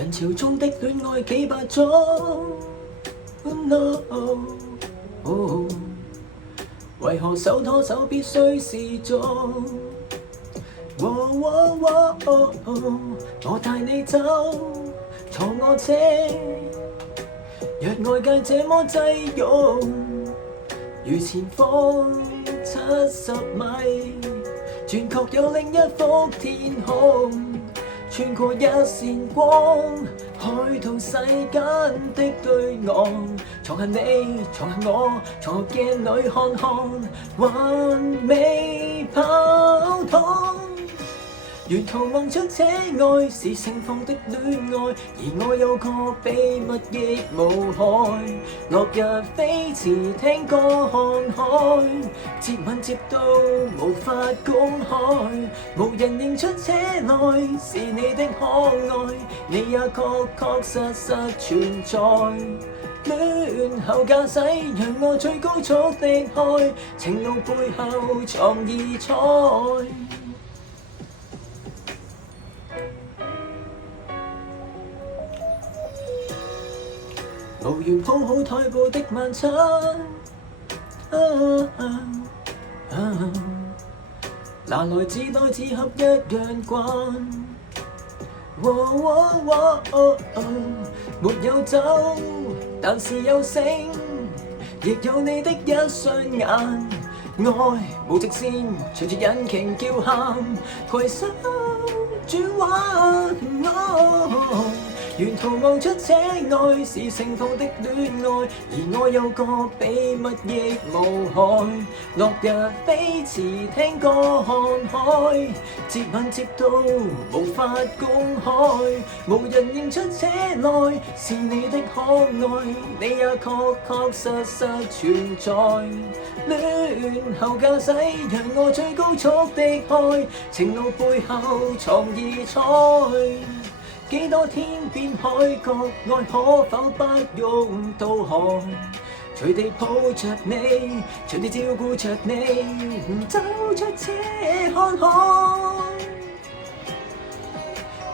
人潮中的戀愛幾百種。Oh no, oh, 為何手拖手必須是做？我帶你走，坐我車。若外界這麼擠擁，如前方70米，轉角有另一幅天空。穿過一線光，去到世間的對岸，藏下你，藏下我，藏後鏡裏看看，還未跑通。沿途望出這愛是盛放的戀愛，而我有個秘密亦無害。落日飛馳，聽歌看海，接吻接到無法公開，無人認出這愛是你的可愛，你也確確實實存在。戀後駕駛讓我最高速的開，情路背後藏異彩。無緣鋪好台步的晚餐，拿來紙袋紙盒一樣慣。沒有酒，但是有聲，亦有你的一雙眼。愛無直線，隨住引擎叫喊，攜手轉彎。沿途望出這愛是盛放的戀愛，而我有個秘密亦無害。落日飛馳，聽歌看海，接吻接到無法公開，無人認出這愛是你的可愛，你也確確實實存在。戀後駕駛讓我最高速的開，情路背後藏異彩。幾多天邊海角，愛可否不用導航？隨地抱着你，隨地照顧着你，走出這看海。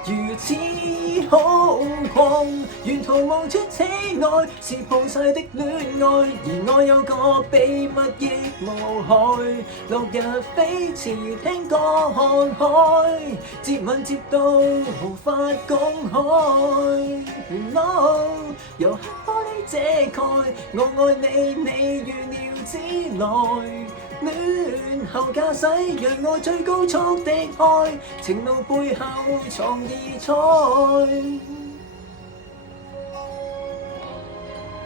如此空曠，沿途望出這愛是鋪晒的戀愛，而我有個秘密亦無害。落日飛馳，聽歌看海，接吻接到無法公開。由黑玻璃遮蓋，我愛你，你預料之內。戀後駕駛讓我最高速的開，情路背後藏異彩。